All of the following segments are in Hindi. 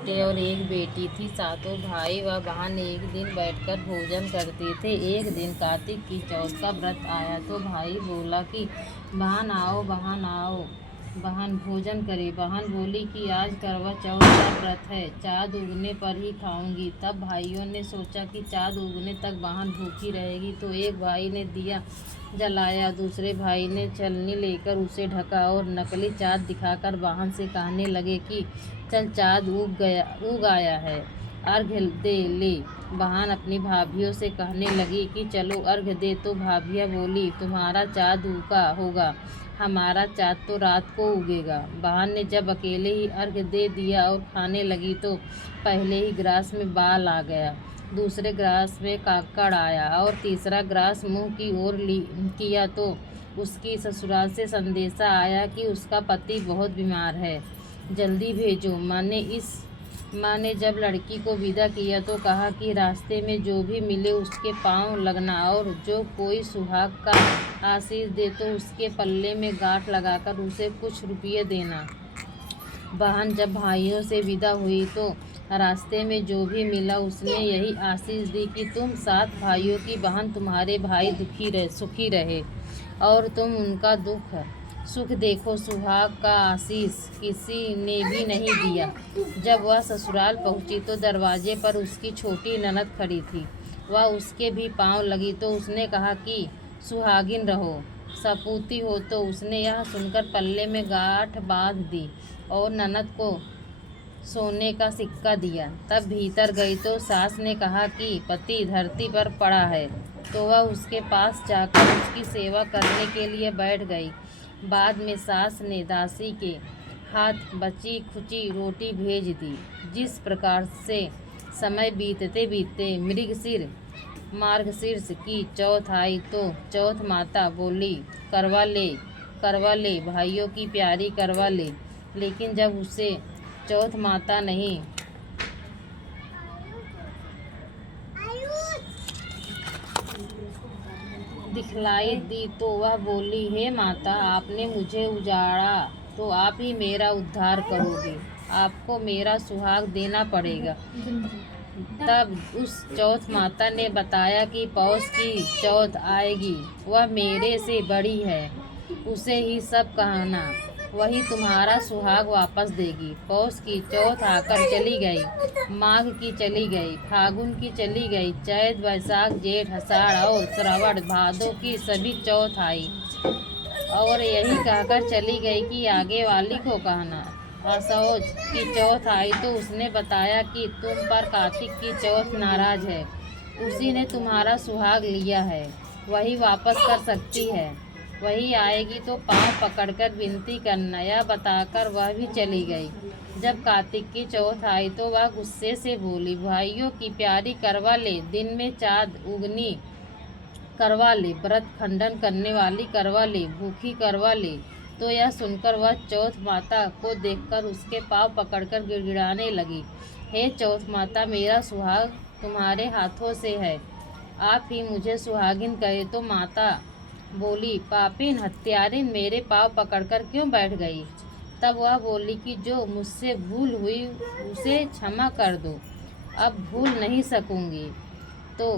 बेटे और एक बेटी थी। सातों भाई व बहन एक दिन बैठकर भोजन करते थे। एक दिन कार्तिक की चौथ का व्रत आया तो भाई बोला कि बहन आओ, बहन आओ, बहन भोजन करे। बहन बोली कि आज करवा चौथ का व्रत है, चाँद उगने पर ही खाऊंगी। तब भाइयों ने सोचा कि चाँद उगने तक बहन भूखी रहेगी, तो एक भाई ने दिया जलाया, दूसरे भाई ने छलनी लेकर उसे ढका और नकली चाँद दिखाकर बहन से कहने लगे कि चल, चाँद उग आया है, अर्घ्य दे ले। बहन अपनी भाभीियों से कहने लगी कि चलो अर्घ्य दे, तो भाभियाँ बोली तुम्हारा चाँद उगा होगा, हमारा चाँद तो रात को उगेगा। बहन ने जब अकेले ही अर्घ्य दे दिया और खाने लगी तो पहले ही ग्रास में बाल आ गया, दूसरे ग्रास में काकड़ आया और तीसरा ग्रास मुंह की ओर किया तो उसकी ससुराल से संदेशा आया कि उसका पति बहुत बीमार है, जल्दी भेजो। माँ ने जब लड़की को विदा किया तो कहा कि रास्ते में जो भी मिले उसके पाँव लगना और जो कोई सुहाग का आशीष दे तो उसके पल्ले में गांठ लगाकर उसे कुछ रुपये देना। बहन जब भाइयों से विदा हुई तो रास्ते में जो भी मिला उसने यही आशीष दी कि तुम 7 भाइयों की बहन, तुम्हारे भाई सुखी रहे और तुम उनका सुख देखो। सुहाग का आशीष किसी ने भी नहीं दिया। जब वह ससुराल पहुंची तो दरवाजे पर उसकी छोटी ननद खड़ी थी। वह उसके भी पाँव लगी तो उसने कहा कि सुहागिन रहो, सपूती हो। तो उसने यह सुनकर पल्ले में गांठ बांध दी और ननद को सोने का सिक्का दिया। तब भीतर गई तो सास ने कहा कि पति धरती पर पड़ा है, तो वह उसके पास जाकर उसकी सेवा करने के लिए बैठ गई। बाद में सास ने दासी के हाथ बची खुची रोटी भेज दी। जिस प्रकार से समय बीतते बीतते मार्गशीर्ष की चौथ आई तो चौथ माता बोली करवा ले भाइयों की प्यारी करवा ले। लेकिन जब उसे चौथ माता नहीं दिखलाई दी तो वह बोली, हे माता, आपने मुझे उजाड़ा तो आप ही मेरा उद्धार करोगे, आपको मेरा सुहाग देना पड़ेगा। तब उस चौथ माता ने बताया कि पौष की चौथ आएगी, वह मेरे से बड़ी है, उसे ही सब कहना, वही तुम्हारा सुहाग वापस देगी। पौष की चौथ आकर चली गई, माघ की चली गई, फागुन की चली गई, चैत बैसाख जेठ आषाढ़ और श्रावण भादों की सभी चौथ आई और यही कहकर चली गई कि आगे वाली को कहना। असौज की चौथ आई तो उसने बताया कि तुम पर कार्तिक की चौथ नाराज है, उसी ने तुम्हारा सुहाग लिया है, वही वापस कर सकती है, वही आएगी तो पाँव पकड़कर विनती करना। यह बताकर वह भी चली गई। जब कार्तिक की चौथ आई तो वह गुस्से से बोली, भाइयों की प्यारी करवा ले, दिन में चाँद उगनी करवा ले, व्रत खंडन करने वाली करवा ले, भूखी करवा ले। तो यह सुनकर वह चौथ माता को देखकर उसके पाँव पकड़कर गिड़गिड़ाने लगी, हे चौथ माता, मेरा सुहाग तुम्हारे हाथों से है, आप ही मुझे सुहागिन कहे। तो माता बोली, पापिन हत्यारिन, मेरे पाँव पकड़कर क्यों बैठ गई। तब वह बोली कि जो मुझसे भूल हुई उसे क्षमा कर दो, अब भूल नहीं सकूंगी। तो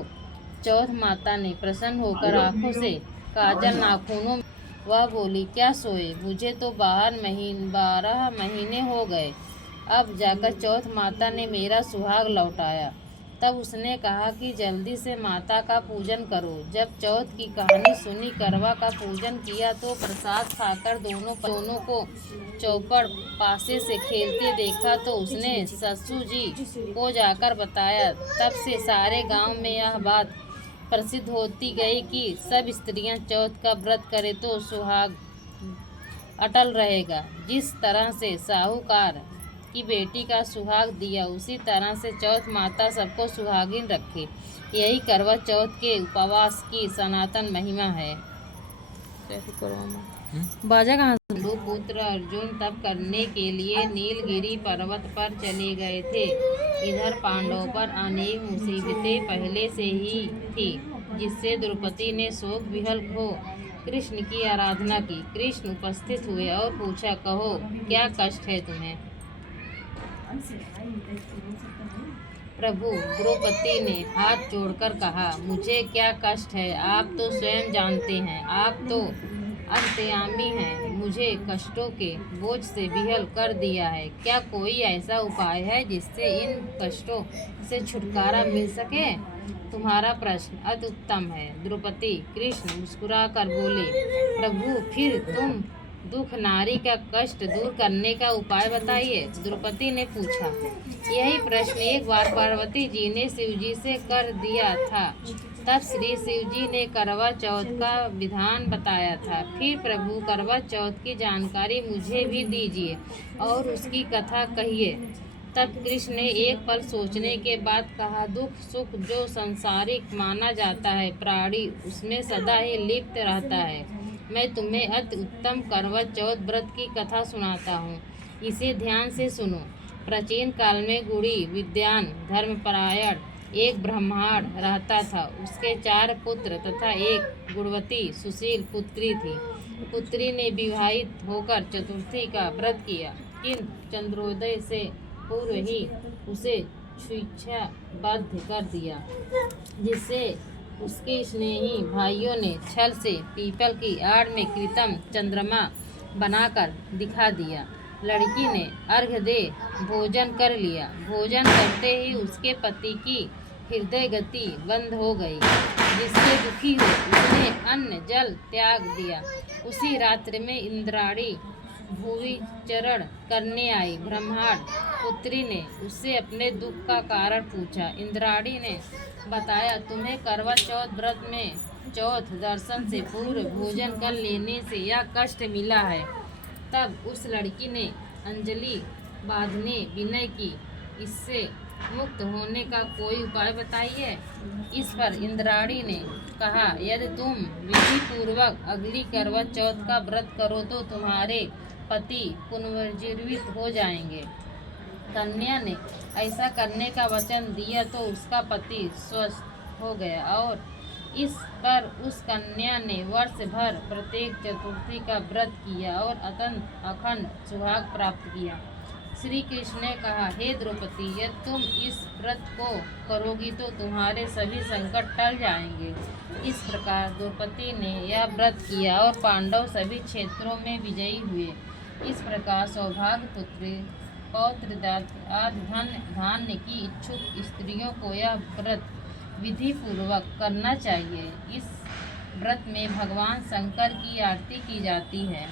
चौथ माता ने प्रसन्न होकर आंखों से काजल नाखूनों में वह बोली, क्या सोए, मुझे तो 12 महीने हो गए, अब जाकर चौथ माता ने मेरा सुहाग लौटाया। तब उसने कहा कि जल्दी से माता का पूजन करो। जब चौथ की कहानी सुनी, करवा का पूजन किया तो प्रसाद खाकर दोनों को चौपड़ पासे से खेलते देखा तो उसने ससुर जी को जाकर बताया। तब से सारे गांव में यह बात प्रसिद्ध होती गई कि सब स्त्रियां चौथ का व्रत करें तो सुहाग अटल रहेगा। जिस तरह से साहूकार की बेटी का सुहाग दिया, उसी तरह से चौथ माता सबको सुहागिन रखे। यही करवा चौथ के उपवास की सनातन महिमा है। बाजा कहाँ से? पुत्र अर्जुन तप करने के लिए नीलगिरी पर्वत पर चले गए थे। इधर पांडवों पर अनेक मुसीबतें पहले से ही थी, जिससे द्रौपदी ने शोक विहल हो कृष्ण की आराधना की। कृष्ण उपस्थित हुए और पूछा, कहो क्या कष्ट है तुम्हें। प्रभु, द्रौपदी ने हाथ जोड़कर कहा, मुझे क्या कष्ट है, आप तो स्वयं जानते हैं, आप तो अंतर्यामी हैं, मुझे कष्टों के बोझ से विहल कर दिया है। क्या कोई ऐसा उपाय है जिससे इन कष्टों से छुटकारा मिल सके? तुम्हारा प्रश्न अति उत्तम है। द्रौपदी कृष्ण मुस्कुरा कर बोले, प्रभु, फिर तुम दुख नारी का कष्ट दूर करने का उपाय बताइए। द्रौपदी ने पूछा। यही प्रश्न एक बार पार्वती जी ने शिव जी से कर दिया था। तब श्री शिव जी ने करवा चौथ का विधान बताया था। फिर प्रभु, करवा चौथ की जानकारी मुझे भी दीजिए और उसकी कथा कहिए। तब कृष्ण ने एक पल सोचने के बाद कहा, दुख सुख जो संसारिक माना जाता है, प्राणी उसमें सदा ही लिप्त रहता है। मैं तुम्हें अति उत्तम करवा चौथ व्रत की कथा सुनाता हूँ, इसे ध्यान से सुनो। प्राचीन काल में गुणी विद्वान धर्मपरायण एक ब्राह्मण रहता था। उसके 4 पुत्र तथा एक गुणवती सुशील पुत्री थी। पुत्री ने विवाहित होकर चतुर्थी का व्रत किया, किंतु चंद्रोदय से पूर्व ही उसे छुईछा बाध्य कर दिया, जिससे उसके स्नेही भाइयों ने छल से पीपल की आड़ में कृत्रिम चंद्रमा बनाकर दिखा दिया। लड़की ने अर्घ्य दे भोजन कर लिया। भोजन करते ही उसके पति की हृदय गति बंद हो गई, जिससे दुखी हो उसने अन्न जल त्याग दिया। उसी रात्रि में इंद्राणी भूमि चरण करने आई। ब्राह्मण पुत्री ने उससे अपने दुख का कारण पूछा। इंद्राणी ने बताया, तुम्हें करवा चौथ व्रत में चौथ दर्शन से पूर्व भोजन कर लेने से यह कष्ट मिला है। तब उस लड़की ने अंजलि बांधने विनय की, इससे मुक्त होने का कोई उपाय बताइए। इस पर इंद्राणी ने कहा, यदि तुम विधि पूर्वक अगली करवा चौथ का व्रत करो तो तुम्हारे पति पुनर्जीवित हो जाएंगे। कन्या ने ऐसा करने का वचन दिया तो उसका पति स्वस्थ हो गया और इस पर उस कन्या ने वर्ष भर प्रत्येक चतुर्थी का व्रत किया और अखंड सुहाग प्राप्त किया। श्री कृष्ण ने कहा, हे द्रौपदी, यदि तुम इस व्रत को करोगी तो तुम्हारे सभी संकट टल जाएंगे। इस प्रकार द्रौपदी ने यह व्रत किया और पांडव सभी क्षेत्रों में विजयी हुए। इस प्रकार सौभाग्य पुत्री पौत्र आदि धान्य की इच्छुक स्त्रियों को यह व्रत विधि पूर्वक करना चाहिए। इस व्रत में भगवान शंकर की आरती की जाती है।